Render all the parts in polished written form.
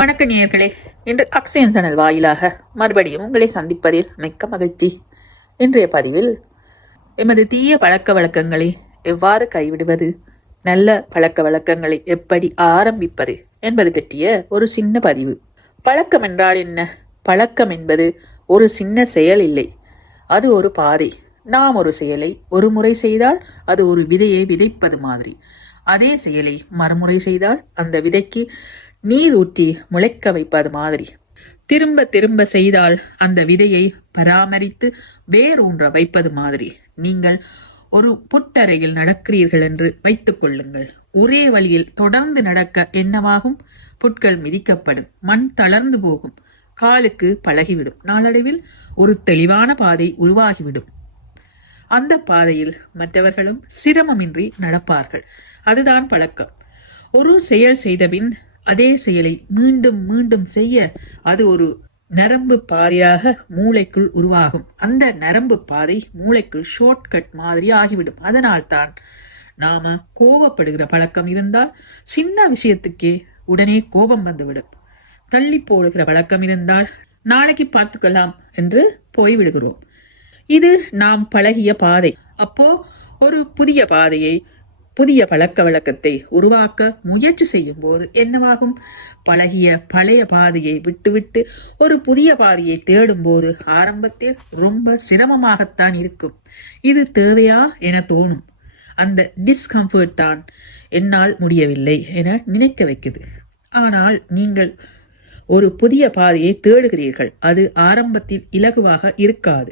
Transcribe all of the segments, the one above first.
வணக்க நேயர்களே, இன்று அக்ஷயன் சேனல் வாயிலாக மறுபடியும் உங்களை சந்திப்பதில் மிக்க மகிழ்ச்சி. இன்றைய பதிவில் எமது தீய பழக்க வழக்கங்களை எவ்வாறு கைவிடுவது, நல்ல பழக்க வழக்கங்களை எப்படி ஆரம்பிப்பது என்பது பற்றிய ஒரு சின்ன பதிவு. பழக்கம் என்றால் என்ன? பழக்கம் என்பது ஒரு சின்ன செயல் இல்லை, அது ஒரு பாதை. நாம் ஒரு செயலை ஒரு முறை செய்தால் அது ஒரு விதையை விதைப்பது மாதிரி. அதே செயலை மறுமுறை செய்தால் அந்த விதைக்கு நீர் ஊற்றி முளைக்க வைப்பது மாதிரி. திரும்ப திரும்ப செய்தால் அந்த விதையை பராமரித்து வேரூன்ற வைப்பது மாதிரி. நீங்கள் ஒரு புட்டறையில் நடக்கிறீர்கள் என்று வைத்துக் கொள்ளுங்கள். ஒரே வழியில் தொடர்ந்து நடக்க என்னவாகும்? புட்கள் மிதிக்கப்படும், மண் தளர்ந்து போகும், காலுக்கு பழகிவிடும். நாளடைவில் ஒரு தெளிவான பாதை உருவாகிவிடும். அந்த பாதையில் மற்றவர்களும் சிரமமின்றி நடப்பார்கள். அதுதான் பழக்கம். ஒரு செயல் செய்தபின் அதே செயலை மீண்டும் மீண்டும் செய்ய அது ஒரு நரம்பு பாதையாக மூளைக்குள் உருவாகும். அந்த நரம்பு பாதை மூளைக்குள் ஷார்ட்கட் மாதிரி ஆகிவிடும். அதனால் தான் நாம கோபப்படுகிற பழக்கம் இருந்தால் சின்ன விஷயத்துக்கே உடனே கோபம் வந்துவிடும். தள்ளி போடுகிற பழக்கம் இருந்தால் நாளைக்கு பார்த்துக்கலாம் என்று போய்விடுகிறோம். இது நாம் பழகிய பாதை. அப்போ ஒரு புதிய பாதையை, புதிய பழக்க வழக்கத்தை உருவாக்க முயற்சி செய்யும் போது என்னவாகும்? பழகிய பழைய பாதையை விட்டுவிட்டு ஒரு புதிய பாதையை தேடும் போது ஆரம்பத்தில் ரொம்ப சிரமமாகத்தான் இருக்கும். இது தேவையா என தோணும். அந்த டிஸ்கம்ஃபர்ட் தான் என்னால் முடியவில்லை என நினைக்க வைக்குது. ஆனால் நீங்கள் ஒரு புதிய பாதையை தேடுகிறீர்கள். அது ஆரம்பத்தில் இலகுவாக இருக்காது.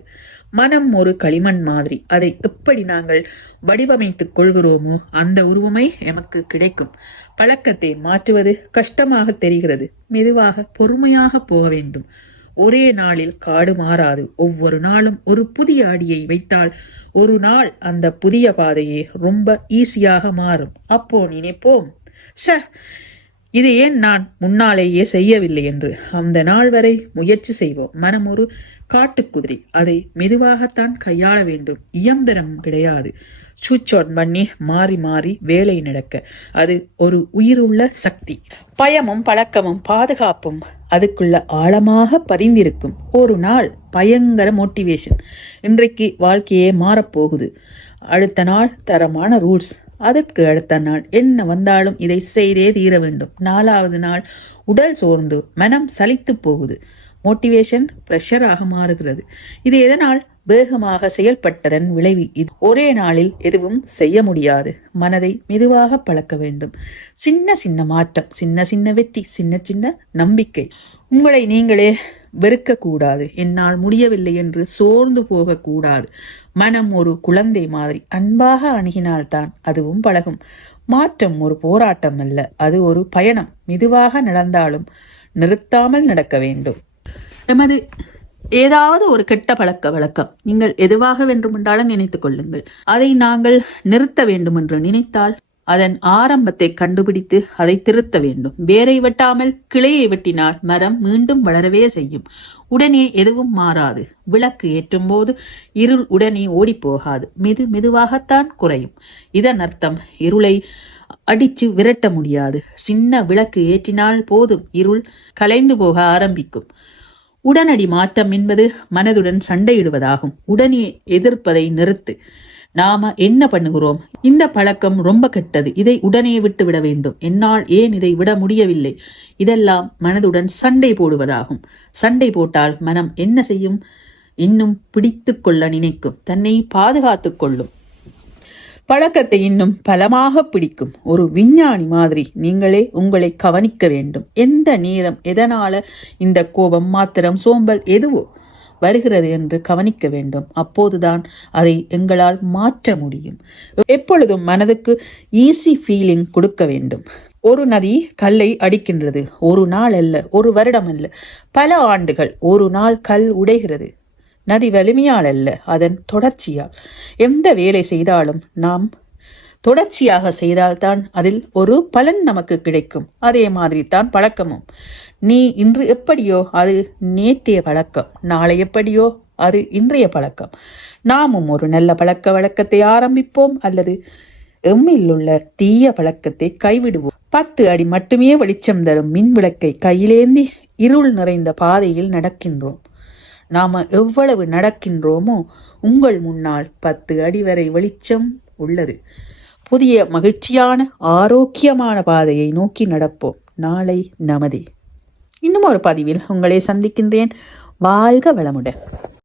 மனம் ஒரு களிமண் மாதிரி. அதை எப்படி நாங்கள் வடிவமைத்துக் கொள்கிறோமோ அந்த உருவமை எமக்கு கிடைக்கும். பழக்கத்தை மாற்றுவது கஷ்டமாக தெரிகிறது. மெதுவாக பொறுமையாக போக வேண்டும். ஒரே நாளில் காடு மாறாது. ஒவ்வொரு நாளும் ஒரு புதிய அடியை வைத்தால் ஒரு நாள் அந்த புதிய பாதையே ரொம்ப ஈஸியாக மாறும். அப்போ நினைப்போம், இது ஏன் நான் முன்னாலேயே செய்யவில்லை என்று. அந்த நாள் வரை முயற்சி செய்வோம். மனம் ஒரு காட்டுக்குதிரை. அதை மெதுவாகத்தான் கையாள வேண்டும். இயந்திரம் கிடையாது. சுவிட்ச் ஆன் பண்ணி மாறி மாறி வேலை நடக்க அது ஒரு உயிருள்ள சக்தி. பயமும் பழக்கமும் பாதுகாப்பும் அதுக்குள்ள ஆழமாக பதிந்திருக்கும். ஒரு நாள் பயங்கர மோட்டிவேஷன். இன்றைக்கு வாழ்க்கையே மாறப்போகுது. அடுத்த நாள் தரமான ரூல்ஸ். அதற்கு அடுத்த நாள் என்ன வந்தாலும் இதை செய்தே தீர வேண்டும். 4வது நாள் உடல் சோர்ந்து மனம் சலித்து போகுது. மோட்டிவேஷன் பிரஷராக மாறுகிறது. இது எதனால்? வேகமாக செயல்பட்டதன் விளைவு இது. ஒரே நாளில் எதுவும் செய்ய முடியாது. மனதை மெதுவாக பழக்க வேண்டும். சின்ன சின்ன மாற்றம், சின்ன சின்ன வெற்றி, சின்ன சின்ன நம்பிக்கை. உங்களை நீங்களே வெறுக்க கூடாது. என்னால் முடியவில்லை என்று சோர்ந்து போக கூடாது. மனம் ஒரு குழந்தை மாதிரி. அன்பாக அணுகினால்தான் அதுவும் பழகும். மாற்றம் ஒரு போராட்டம் அல்ல, அது ஒரு பயணம். மெதுவாக நடந்தாலும் நிறுத்தாமல் நடக்க வேண்டும். எமது ஏதாவது ஒரு கெட்ட பழக்க வழக்கம் நீங்கள் எதுவாக வேண்டுமென்றாலும் நினைத்துக் கொள்ளுங்கள். அதை நாங்கள் நிறுத்த வேண்டும் என்று நினைத்தால் அதன் ஆரம்பத்தை கண்டுபிடித்து அதை திருத்த வேண்டும். வேரை வெட்டாமல் கிளையை வெட்டினால் மரம் மீண்டும் வளரவே செய்யும். உடனே எதுவும் மாறாது. விளக்கு ஏற்றும் போது இருள் உடனே ஓடி போகாது. மெதுவாகத்தான் குறையும். இதன் அர்த்தம் இருளை அடிச்சு விரட்ட முடியாது. சின்ன விளக்கு ஏற்றினால் போதும், இருள் கலைந்து போக ஆரம்பிக்கும். உடனடி மாற்றம் என்பது மனதுடன் சண்டையிடுவதாகும். உடனே எதிர்ப்பதை நிறுத்து. நாம என்ன பண்ணுகிறோம்? இந்த பழக்கம் ரொம்ப கெட்டது, இதை உடனே விட்டு விட வேண்டும். என்னால் ஏன் இதை விட முடியவில்லை? இதெல்லாம் மனதுடன் சண்டை போடுவதாகும். சண்டை போட்டால் மனம் என்ன செய்யும்? இன்னும் பிடித்து கொள்ள நினைக்கும். தன்னை பாதுகாத்துக் கொள்ளும். பழக்கத்தை இன்னும் பலமாக பிடிக்கும். ஒரு விஞ்ஞானி மாதிரி நீங்களே உங்களை கவனிக்க வேண்டும். எந்த நேரம் எதனால இந்த கோபம், மாத்திரம், சோம்பல் எதுவோ வருகிறது என்று கவனிக்க வேண்டும். அப்போதுதான் அதை எங்களால் மாற்ற முடியும். எப்பொழுதும் மனதுக்கு ஈஸி ஃபீலிங் கொடுக்க வேண்டும். ஒரு நதி கல்லை அடிக்கின்றது. ஒரு நாள் அல்ல, ஒரு வருடம் அல்ல, பல ஆண்டுகள். ஒரு நாள் கல் உடைகிறது. நதி வலிமையால் அல்ல, அதன் தொடர்ச்சியால். எந்த வேலை செய்தாலும் நாம் தொடர்ச்சியாக செய்தால்தான் அதில் ஒரு பலன் நமக்கு கிடைக்கும். அதே மாதிரி தான் பழக்கமும். நீ இன்று எப்படியோ அது நேற்றைய பழக்கம், நாளை எப்படியோ அது இன்றைய பழக்கம். நாமும் ஒரு நல்ல பழக்க வழக்கத்தை ஆரம்பிப்போம் அல்லது எம்மில் உள்ள தீய பழக்கத்தை கைவிடுவோம். 10 அடி மட்டுமே வெளிச்சம் தரும் மின் விளக்கை கையிலேந்தி இருள் நிறைந்த பாதையில் நடக்கின்றோம். நாம எவ்வளவு நடக்கின்றோமோ உங்கள் முன்னால் 10 அடி வரை வெளிச்சம் உள்ளது. புதிய மகிழ்ச்சியான ஆரோக்கியமான பாதையை நோக்கி நடப்போம். நாளை நமதே. இன்னும் ஒரு பதிவில் உங்களை சந்திக்கின்றேன். வாழ்க வளமுடன்.